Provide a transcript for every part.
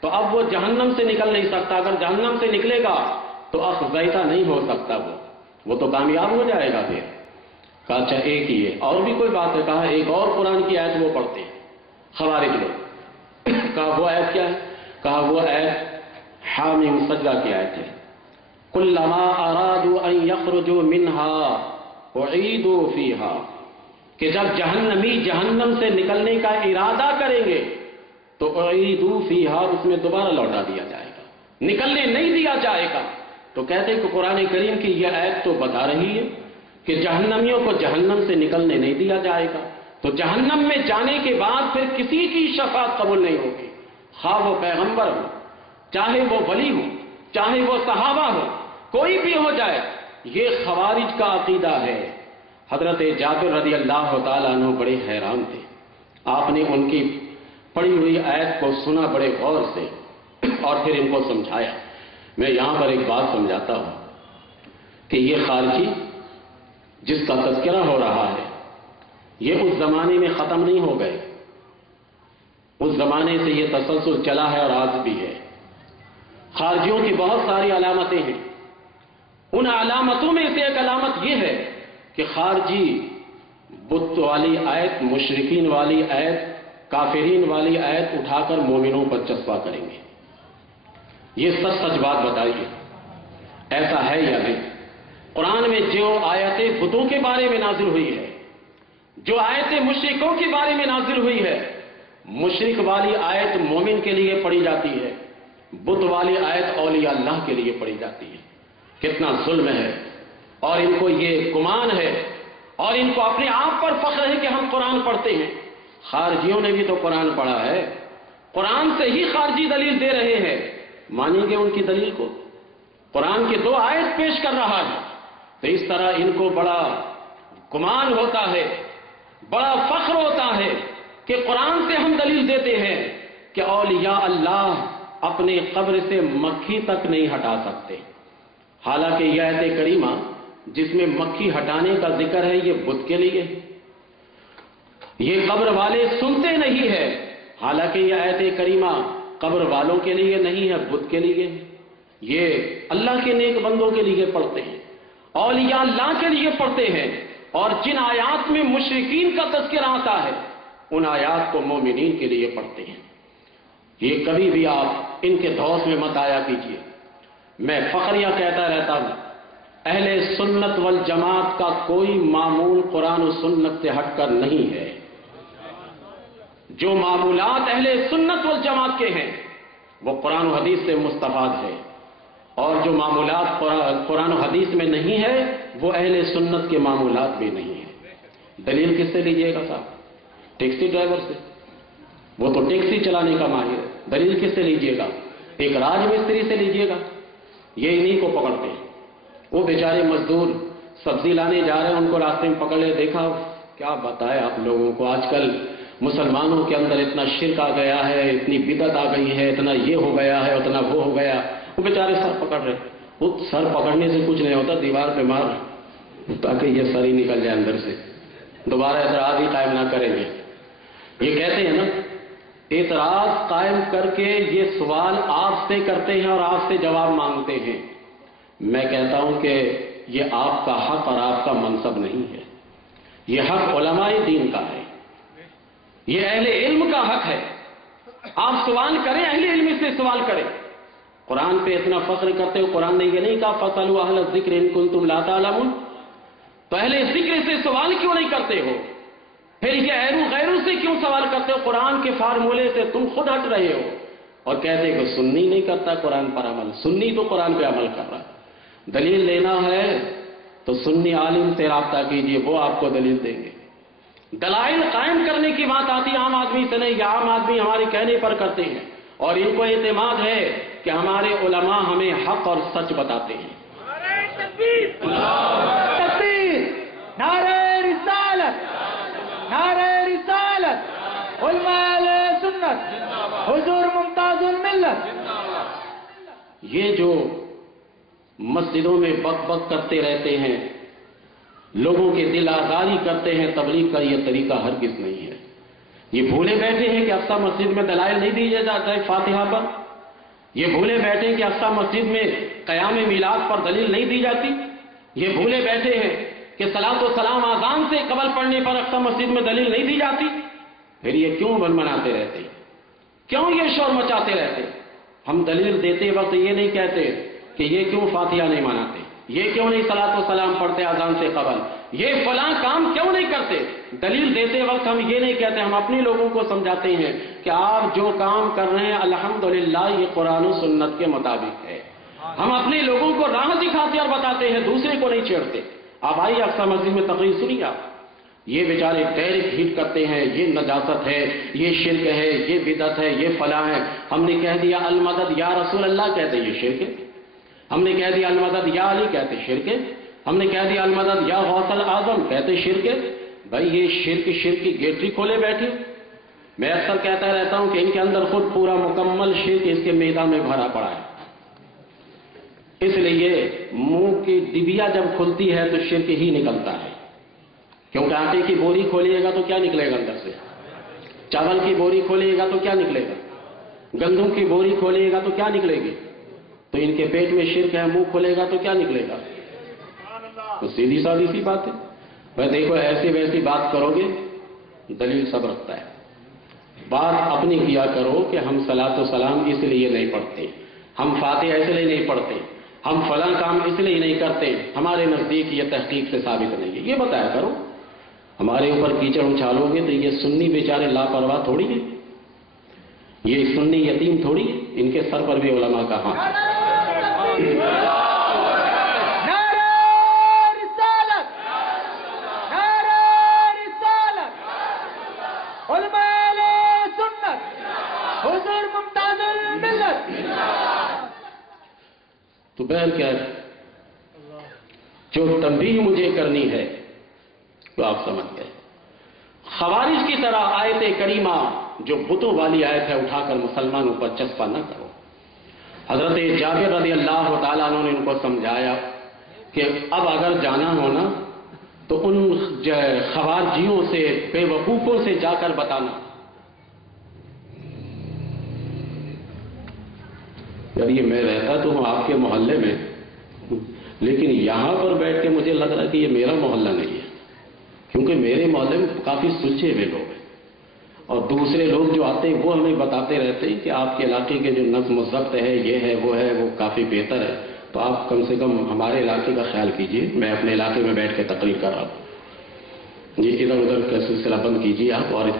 تو اب وہ جہنم سے نکل نہیں سکتا. اگر جہنم سے نکلے گا تو اخذیتا نہیں ہو سکتا, وہ تو کامیاب ہو جائے گا. پھر کہا اچھا ایک ہی ہے, اور بھی کوئی بات ہے؟ کہا ایک اور قرآن کی آیت وہ پڑھتے ہیں خوارج لوگ. کہا وہ آیت کیا ہے؟ کہا وہ آیت حامیم سجدہ کی آیت ہے. کلما ارادوا ان یخرجوا منها اعیدوا فیہا, کہ جب جہنمی جہنم سے نکلنے کا ارادہ کریں گے تو اعیدوا فیہا, اس میں دوبارہ لوٹا دیا جائے گا, نکلنے نہیں دیا جائے گا. تو کہتے ہیں کہ قرآن کریم کی یہ آیت تو بتا رہی ہے کہ جہنمیوں کو جہنم سے نکلنے نہیں دیا جائے گا, تو جہنم میں جانے کے بعد پھر کسی کی شفاعت قبول نہیں ہوگی, خواہ وہ پیغمبر ہو, چاہے وہ ولی ہو, چاہے وہ صحابہ ہو, کوئی بھی ہو جائے. یہ خوارج کا عقیدہ ہے. حضرت جابر رضی اللہ تعالیٰ عنہ بڑے حیران تھے. آپ نے ان کی پڑھی ہوئی آیت کو سنا بڑے غور سے اور پھر ان کو سمجھایا. میں یہاں پر ایک بات سمجھاتا ہوں کہ یہ خارجی جس کا تذکرہ ہو رہا ہے یہ اس زمانے میں ختم نہیں ہو گئے, اس زمانے سے یہ تسلسل چلا ہے اور آج بھی ہے. خارجیوں کی بہت ساری علامتیں ہیں. ان علامتوں میں سے ایک علامت یہ ہے کہ خارجی بت والی آیت, مشرکین والی آیت, کافرین والی آیت اٹھا کر مومنوں پر چسپا کریں گے. یہ سچ سچ بات بتائیے, ایسا ہے یا نہیں؟ قرآن میں جو آیتیں بتوں کے بارے میں نازل ہوئی ہے, جو آیتیں مشرکوں کے بارے میں نازل ہوئی ہے, مشرک والی آیت مومن کے لیے پڑھی جاتی ہے, بت والی آیت اولیاء اللہ کے لیے پڑھی جاتی ہے. کتنا ظلم ہے, اور ان کو یہ گمان ہے اور ان کو اپنے آپ پر فخر ہے کہ ہم قرآن پڑھتے ہیں. خارجیوں نے بھی تو قرآن پڑھا ہے, قرآن سے ہی خارجی دلیل دے رہے ہیں. مانیں گے ان کی دلیل کو؟ قرآن کے 2 آیت پیش کر رہا ہے, تو اس طرح ان کو بڑا گمان ہوتا ہے, بڑا فخر ہوتا ہے کہ قرآن سے ہم دلیل دیتے ہیں کہ اولیاء اللہ اپنے قبر سے مکھی تک نہیں ہٹا سکتے. حالانکہ یہ آیت کریمہ جس میں مکھی ہٹانے کا ذکر ہے یہ بت کے لیے, یہ قبر والے سنتے نہیں ہے. حالانکہ یہ آیت کریمہ قبر والوں کے لیے نہیں ہے, بت کے لیے. یہ اللہ کے نیک بندوں کے لیے پڑھتے ہیں, اولیاء اللہ کے لیے پڑھتے ہیں. اور جن آیات میں مشرکین کا تذکرہ آتا ہے ان آیات کو مومنین کے لیے پڑھتے ہیں. یہ کبھی بھی آپ ان کے دھوس میں مت آیا کیجیے. میں فخریہ کہتا رہتا ہوں, اہل سنت والجماعت کا کوئی معمول قرآن و سنت سے ہٹ کر نہیں ہے. جو معمولات اہل سنت والجماعت کے ہیں وہ قرآن و حدیث سے مستفاد ہے, اور جو معمولات قرآن و حدیث میں نہیں ہے وہ اہل سنت کے معمولات بھی نہیں ہے. دلیل کس سے لیجئے گا صاحب؟ ٹیکسی ڈرائیور سے, وہ تو ٹیکسی چلانے کا ماہر ہے. دلیل کس سے لیجئے گا؟ ایک راج مستری سے لیجئے گا. یہ انہیں کو پکڑتے ہیں. وہ بیچارے مزدور سبزی لانے جا رہے ہیں, ان کو راستے میں پکڑ لے. دیکھا کیا بتائے آپ لوگوں کو, آج کل مسلمانوں کے اندر اتنا شرک آ گیا ہے, اتنی بدعت آ گئی ہے, اتنا یہ ہو گیا ہے, اتنا وہ ہو گیا. وہ بیچارے سر پکڑ رہے. وہ سر پکڑنے سے کچھ نہیں ہوتا, دیوار پہ مار تاکہ یہ سر ہی نکل جائے اندر سے, دوبارہ اعتراض ہی قائم نہ کریں گے. یہ کہتے ہیں نا, اعتراض قائم کر کے یہ سوال آپ سے کرتے ہیں اور آپ سے جواب مانگتے ہیں. میں کہتا ہوں کہ یہ آپ کا حق اور آپ کا منصب نہیں ہے. یہ حق علماء دین کا ہے, یہ اہل علم کا حق ہے. آپ سوال کریں, اہل علم سے سوال کریں. قرآن پہ اتنا فخر کرتے ہو, قرآن نے یہ نہیں کہا فَاسْأَلُوا أَهْلَ الذِّكْرِ إِن كُنتُمْ لَا تَعْلَمُونَ؟ تو اہل ذکر سے سوال کیوں نہیں کرتے ہو؟ پھر یہ غیروں سے کیوں سوال کرتے ہو؟ قرآن کے فارمولے سے تم خود ہٹ رہے ہو اور کہتے کہ سنی نہیں کرتا قرآن پر عمل. سنی تو قرآن پہ عمل کر رہا ہے. دلیل لینا ہے تو سنی عالم سے رابطہ کیجئے, وہ آپ کو دلیل دیں گے. دلائل قائم کرنے کی بات آتی عام آدمی سے نہیں. یہ عام آدمی ہمارے کہنے پر کرتے ہیں اور ان کو اعتماد ہے کہ ہمارے علماء ہمیں حق اور سچ بتاتے ہیں. تکبیر! نعرہ رسالت! نعرہ رسالت! علماء اہل سنت! حضور ممتاز الملت! یہ جو مسجدوں میں بک بک کرتے رہتے ہیں, لوگوں کے دل آزاری کرتے ہیں, تبلیغ کا یہ طریقہ ہرگز نہیں ہے. یہ بھولے بیٹھے ہیں کہ اقصی مسجد میں دلائل نہیں دیے جاتا ہے فاتحہ پر؟ یہ بھولے بیٹھے ہیں کہ اقصی مسجد میں قیام میلاد پر دلیل نہیں دی جاتی؟ یہ بھولے بیٹھے ہیں کہ صلاۃ و سلام اذان سے قبل پڑھنے پر اقصی مسجد میں دلیل نہیں دی جاتی؟ پھر یہ کیوں بن مناتے رہتے ہیں؟ کیوں یہ شور مچاتے رہتے ہیں؟ ہم دلیل دیتے وقت یہ نہیں کہتے کہ یہ کیوں فاتحہ نہیں مناتے، یہ کیوں نہیں صلاۃ و سلام پڑھتے اذان سے قبل، یہ فلاں کام کیوں نہیں کرتے۔ دلیل دیتے وقت ہم یہ نہیں کہتے، ہم اپنے لوگوں کو سمجھاتے ہیں کہ آپ جو کام کر رہے ہیں الحمدللہ یہ قرآن و سنت کے مطابق ہے۔ ہم اپنے لوگوں کو راہ دکھاتے اور بتاتے ہیں، دوسرے کو نہیں چھیڑتے۔ آپ آئیے اقصی مسجد میں تقریر سنیے آپ، یہ بیچارے ڈائریکٹ ہٹ کرتے ہیں، یہ نجاست ہے، یہ شرک ہے، یہ بدعت ہے، یہ فلاں ہے۔ ہم نے کہہ دیا المدد یا رسول اللہ، کہتے یہ شرک ہے۔ ہم نے کہہ دیا المدد یا علی، کہتے شرک ہے۔ ہم نے کہہ دیا المدد یا غوث الاعظم، کہتے شرک ہے۔ بھائی یہ شرک کی گیٹری کھولے بیٹھے۔ میں اکثر کہتا رہتا ہوں کہ ان کے اندر خود پورا مکمل شرک اس کے میدان میں بھرا پڑا ہے، اس لیے منہ کی ڈبیا جب کھلتی ہے تو شرک ہی نکلتا ہے، کیونکہ آٹے کی بوری کھولیے گا تو کیا نکلے گا اندر سے؟ چاول کی بوری کھولیے گا تو کیا نکلے گا؟ گندم کی بوری کھولیے گا تو کیا نکلے گی؟ تو ان کے پیٹ میں شرک ہے، منہ کھولے گا تو کیا نکلے گا؟ تو سیدھی سادی سی بات ہے۔ بھائی دیکھو ایسی ویسی بات کرو گے دلیل سب رکھتا ہے۔ بات اپنی کیا کرو کہ ہم صلاۃ و سلام اس لیے نہیں پڑھتے، ہم فاتحہ اس لیے نہیں پڑھتے، ہم فلاں کام اس لیے نہیں کرتے، ہمارے نزدیک یہ تحقیق سے ثابت نہیں ہے، یہ بتایا کرو۔ ہمارے اوپر کیچڑ اچھالو گے تو یہ سنی بیچارے لاپرواہ تھوڑی ہے، یہ سنی یتیم تھوڑی ہے، ان کے سر پر بھی علماء کا ہاتھ ہے۔ تو بہر کیا ہے، جو تنبیہ مجھے کرنی ہے تو آپ سمجھ گئے۔ خوارج کی طرح آیت کریمہ جو بتوں والی آیت ہے اٹھا کر مسلمانوں پر چسپا نہ کرو۔ حضرت جابر رضی اللہ تعالیٰ عنہ نے ان کو سمجھایا کہ اب اگر جانا ہونا تو ان خوارجیوں سے، بے وقوفوں سے جا کر بتانا۔ یار یہ میں رہتا تو ہوں آپ کے محلے میں، لیکن یہاں پر بیٹھ کے مجھے لگ رہا کہ یہ میرا محلہ نہیں ہے، کیونکہ میرے محلے میں کافی سلجھے ہوئے لوگ ہیں، اور دوسرے لوگ جو آتے ہیں وہ ہمیں بتاتے رہتے ہیں کہ آپ کے علاقے کے جو نظم و ضبط ہے، یہ ہے وہ کافی بہتر ہے، تو آپ کم سے کم ہمارے علاقے کا خیال کیجئے۔ میں اپنے علاقے میں بیٹھ کے تقریر کر رہا ہوں، جی ادھر ادھر کا سلسلہ بند کیجئے آپ اور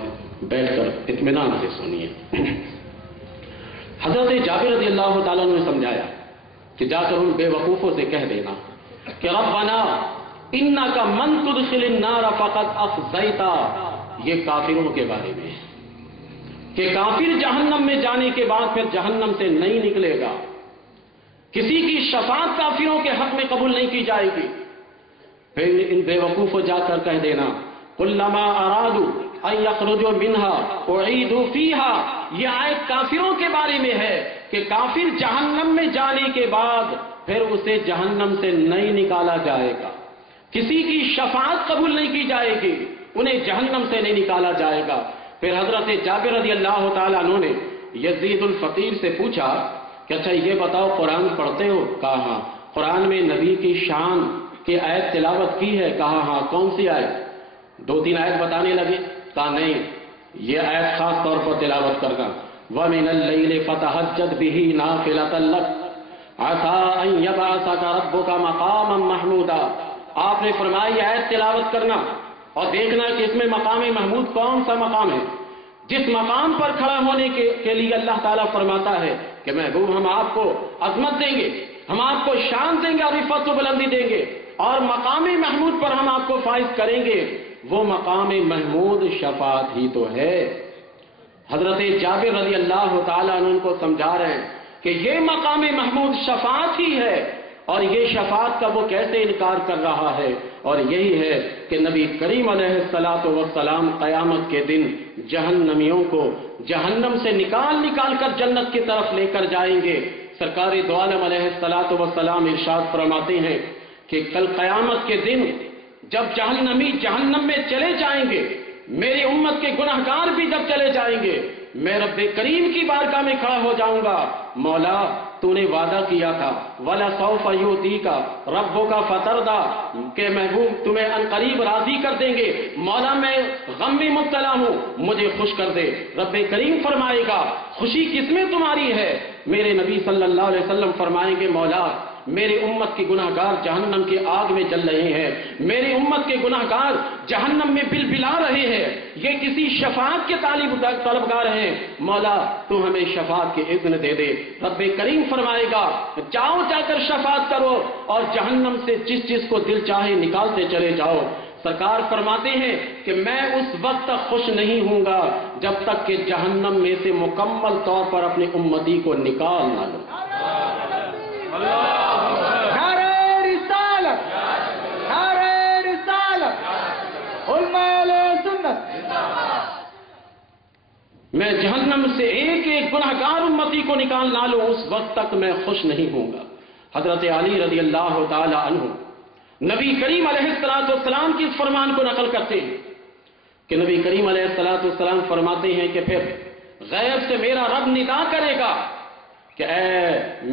بیٹھ کر اطمینان سے سنیے۔ حضرت جابر رضی اللہ تعالیٰ نے سمجھایا کہ جا کر ان بے وقوفوں سے کہہ دینا کہ ربنا انک من تدخل النار فقد اخزیتا، یہ کافروں کے بارے میں کہ کافر جہنم میں جانے کے بعد پھر جہنم سے نہیں نکلے گا، کسی کی شفاعت کافروں کے حق میں قبول نہیں کی جائے گی۔ پھر ان بے وقوفوں جا کر کہہ دینا کلما ارادوا ان یخرجوا منها اعیدوا فیها، یہ آیت کافروں کے بارے میں ہے کہ کافر جہنم میں جانے کے بعد پھر اسے جہنم سے نہیں نکالا جائے گا، کسی کی شفاعت قبول نہیں کی جائے گی، انہیں جہنم سے نہیں نکالا جائے گا۔ پھر حضرت جابر رضی اللہ تعالیٰ عنہ نے یزید الفقیر سے پوچھا کہ اچھا یہ بتاؤ قرآن پڑھتے ہو؟ کہا ہاں۔ قرآن میں نبی کی شان کی آیت تلاوت کی ہے؟ کہا ہاں۔ کون سی آیت؟ 2-3 آیت بتانے لگے، کہا نہیں یہ آیت خاص طور پر تلاوت کرنا، وَمِنَ اللَّيْلِ فَتَهَجَّدْ بِهِ نَافِلَةً لَكَ عَسَىٰ أَن يَبْعَثَكَ رَبُّكَ مَقَامًا مَحْمُودًا۔ آپ نے فرمایا یہ آیت تلاوت کرنا اور دیکھنا کہ اس میں مقام محمود کون سا مقام ہے، جس مقام پر کھڑا ہونے کے لیے اللہ تعالیٰ فرماتا ہے کہ محبوب ہم آپ کو عظمت دیں گے، ہم آپ کو شان دیں گے اور عفت و بلندی دیں گے، اور مقام محمود پر ہم آپ کو فائز کریں گے۔ وہ مقام محمود شفاعت ہی تو ہے۔ حضرت جابر رضی اللہ تعالیٰ عنہ کو سمجھا رہے ہیں کہ یہ مقام محمود شفاعت ہی ہے، اور یہ شفاعت کا وہ کیسے انکار کر رہا ہے؟ اور یہی ہے کہ نبی کریم علیہ الصلوۃ والسلام قیامت کے دن جہنمیوں کو جہنم سے نکال کر جنت کی طرف لے کر جائیں گے۔ سرکار دو عالم علیہ الصلوۃ والسلام ارشاد فرماتے ہیں کہ کل قیامت کے دن جب جہنمی جہنم میں چلے جائیں گے میری امت کے گناہگار بھی جب چلے جائیں گے، میں رب کریم کی بارگاہ میں کھڑا ہو جاؤں گا، مولا تو نے وعدہ کیا تھا وَلَسَوْفَ يُؤْتِيكَ رَبُّكَ فَتَرْضَىٰ کہ محبوب تمہیں عنقریب راضی کر دیں گے، مولا میں غم میں مبتلا ہوں، مجھے خوش کر دے۔ رب کریم فرمائے گا خوشی کس میں تمہاری ہے؟ میرے نبی صلی اللہ علیہ وسلم فرمائیں گے مولا میری امت کے گناہگار جہنم کی آگ میں جل رہے ہیں، میری امت کے گناہگار جہنم میں بلبلا رہے ہیں، یہ کسی شفاعت کے طلبگار ہیں، مولا تو ہمیں شفاعت کی اذن دے دے۔ رب کریم فرمائے گا جاؤ جا کر شفاعت کرو اور جہنم سے جس جس کو دل چاہے نکالتے چلے جاؤ۔ سرکار فرماتے ہیں کہ میں اس وقت تک خوش نہیں ہوں گا جب تک کہ جہنم میں سے مکمل طور پر اپنے امتی کو نکال نہ لوں۔ نعرہ رسالت، نعرہ رسالت، علماء اہل سنت۔ میں جہنم سے ایک ایک گناہگار امتی کو نکال نہ لوں اس وقت تک میں خوش نہیں ہوں گا۔ حضرت علی رضی اللہ تعالی عنہ نبی کریم علیہ السلام کی اس فرمان کو نقل کرتے ہیں کہ نبی کریم علیہ السلام فرماتے ہیں کہ پھر غیب سے میرا رب ندا کرے گا کہ اے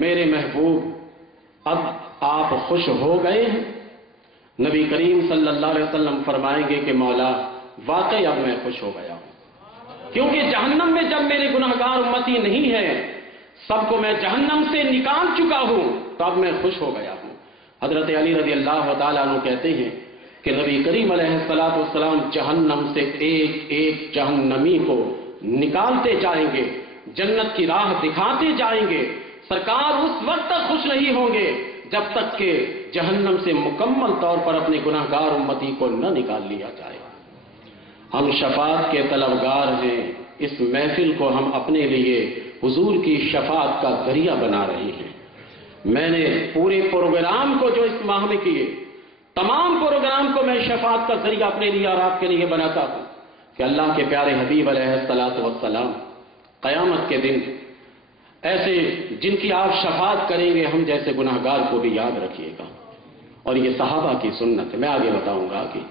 میرے محبوب اب آپ خوش ہو گئے ہیں؟ نبی کریم صلی اللہ علیہ وسلم فرمائیں گے کہ مولا واقعی اب میں خوش ہو گیا ہوں، کیونکہ جہنم میں جب میرے گناہگار امتی نہیں ہیں، سب کو میں جہنم سے نکال چکا ہوں، تو اب میں خوش ہو گیا ہوں۔ حضرت علی رضی اللہ تعالیٰ عنہ کہتے ہیں کہ نبی کریم علیہ السلام جہنم سے ایک ایک جہنمی کو نکالتے جائیں گے، جنت کی راہ دکھاتے جائیں گے۔ سرکار اس وقت تک خوش نہیں ہوں گے جب تک کہ جہنم سے مکمل طور پر اپنے گناہگار امتی کو نہ نکال لیا جائے۔ ہم شفاعت کے طلبگار ہیں، اس محفل کو ہم اپنے لیے حضور کی شفاعت کا ذریعہ بنا رہے ہیں۔ میں نے پورے پروگرام کو جو اس ماہ میں کیے، تمام پروگرام کو میں شفاعت کا ذریعہ اپنے لیے اور آپ کے لیے بناتا ہوں کہ اللہ کے پیارے حبیب علیہ السلام قیامت کے دن ایسے جن کی آپ شفاعت کریں گے ہم جیسے گناہگار کو بھی یاد رکھیے گا۔ اور یہ صحابہ کی سنت ہے، میں آگے بتاؤں گا آگے،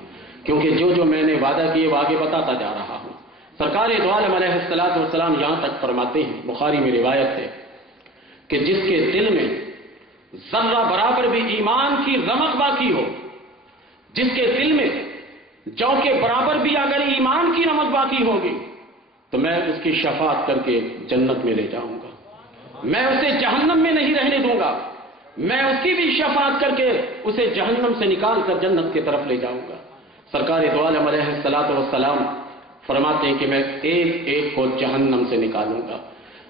کیونکہ جو میں نے وعدہ کیے وہ آگے بتاتا جا رہا ہوں۔ سرکار دو عالم علیہ السلام یہاں تک فرماتے ہیں، بخاری میں روایت ہے کہ جس کے دل میں ذرہ برابر بھی ایمان کی رمق باقی ہو، جس کے دل میں جو کے برابر بھی اگر ایمان کی رمق باقی ہوگی تو میں اس کی شفاعت کر کے جنت میں لے جاؤں گا، میں اسے جہنم میں نہیں رہنے دوں گا، میں اس کی بھی شفاعت کر کے اسے جہنم سے نکال کر جنت کی طرف لے جاؤں گا۔ سرکار دو عالم علیہ السلام فرماتے ہیں کہ میں ایک ایک کو جہنم سے نکالوں گا۔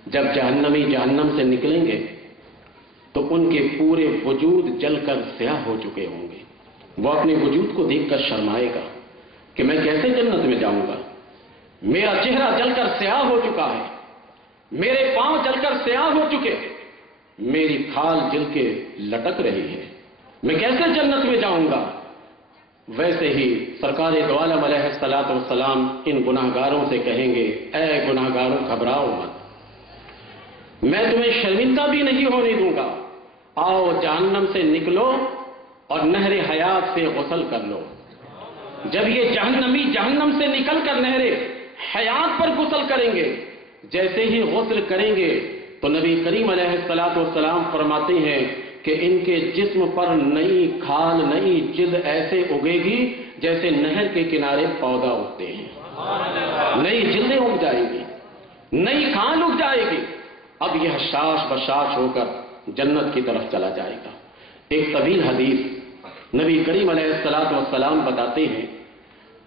جب جہنمی جہنم سے نکلیں گے تو ان کے پورے وجود جل کر سیاہ ہو چکے ہوں گے، وہ اپنے وجود کو دیکھ کر شرمائے گا کہ میں کیسے جنت میں جاؤں گا، میرا چہرہ جل کر سیاہ ہو چکا ہے، میرے پاؤں جل کر سیاہ ہو چکے، میری کھال جل کے لٹک رہی ہے، میں کیسے جنت میں جاؤں گا۔ ویسے ہی سرکار دو عالم علیہ السلام ان گناہگاروں سے کہیں گے اے گناہگاروں گھبراؤ مت، میں تمہیں شرمندہ بھی نہیں ہونے دوں گا، آؤ جہنم سے نکلو اور نہر حیات سے غسل کر لو۔ جب یہ جہنمی جہنم سے نکل کر نہر حیات پر غسل کریں گے، جیسے ہی غسل کریں گے تو نبی کریم علیہ السلام فرماتے ہیں کہ ان کے جسم پر نئی کھال نئی جلد ایسے اگے گی جیسے نہر کے کنارے پودا اگتے ہیں، نئی جلدیں اگ جائیں گی، نئی کھال اگ جائے گی، اب یہ حشاش بشاش ہو کر جنت کی طرف چلا جائے گا۔ ایک طویل حدیث نبی کریم علیہ السلام بتاتے ہیں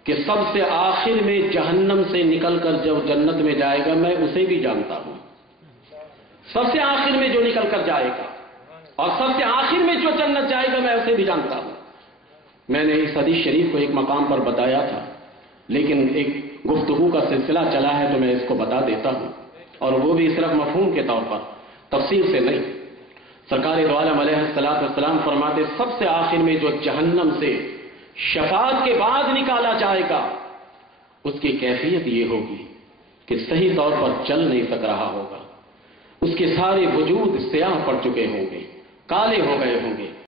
کہ سب سے آخر میں جہنم سے نکل کر جو جنت میں جائے گا میں اسے بھی جانتا ہوں، سب سے آخر میں جو نکل کر جائے گا اور سب سے آخر میں جو جنت جائے گا میں اسے بھی جانتا ہوں۔ میں نے اس حدیث شریف کو ایک مقام پر بتایا تھا، لیکن ایک گفتگو کا سلسلہ چلا ہے تو میں اس کو بتا دیتا ہوں، اور وہ بھی صرف مفہوم کے طور پر، تفصیل سے نہیں۔ سرکار دو عالم علیہ السلام فرماتے سب سے آخر میں جو جہنم سے شفاعت کے بعد نکالا جائے گا اس کی کیفیت یہ ہوگی کہ صحیح طور پر چل نہیں سک رہا ہوگا، اس کے سارے وجود سیاہ پڑ چکے ہوں گے، کالے ہو گئے ہوں گے،